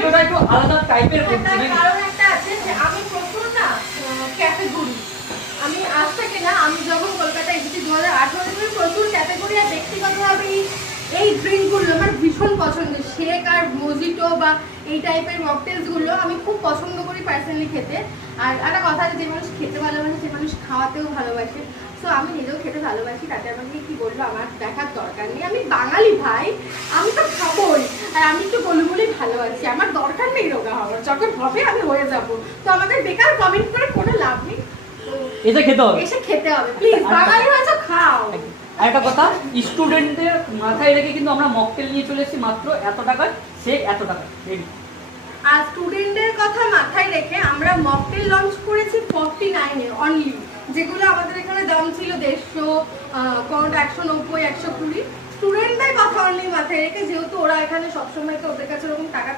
ভিডিওটা একটু আলাদা টাইপের করছি কারণ একটা আছে যে আমি প্রচুর না ক্যাফে ঘুরি। আমি আজ থেকে না, আমি যখন কলকাতায় এসেছি 2018 থেকে প্রচুর ক্যাফে ঘুরি। আর ব্যক্তিগতভাবে এই ড্রিঙ্কগুলো আমার ভীষণ পছন্দ, শেক আর মজিটো বা এই টাইপের মকটেলসগুলো আমি খুব পছন্দ করি পার্সোনালি খেতে। আর একটা কথা আছে, যে মানুষ খেতে ভালোবাসে সে মানুষ খাওয়াতেও ভালোবাসে। সো আমি নিজেও খেতে ভালোবাসি, তাতে আমাকে কি বলবো আমার দেখার দরকার নেই। আমি বাঙালি ভাই, আমি তো খাবোই। আর আমি একটু বলি ভালোবাসি, আমার দরকার নেই রোগা হওয়ার, যখন হবে আমি হয়ে যাব। তো আমাদের বেকার কমেন্ট করে কোনো লাভ নেই, এটা খেতে হবে, এসে খেতে হবে প্লিজ। বাঙালি হয়েছে খাও। আর একটা কথা, স্টুডেন্টদের মাথায় রেখে কিন্তু আমরা মকটেল নিয়ে চলে এসেছি মাত্র এত টাকায়, সে এত টাকায় রেডি। আর স্টুডেন্টদের কথা মাথায় রেখে আমরা মকটেল লঞ্চ করেছি 49 এ অনলি, যেগুলো আমাদের এখানে দাম ছিল 150, 190, 120। স্টুডেন্টদের কথা অনলি মাথায় রেখে, যেহেতু ওরা এখানে সবসময় তো ওদের কাছে ওরকম টাকা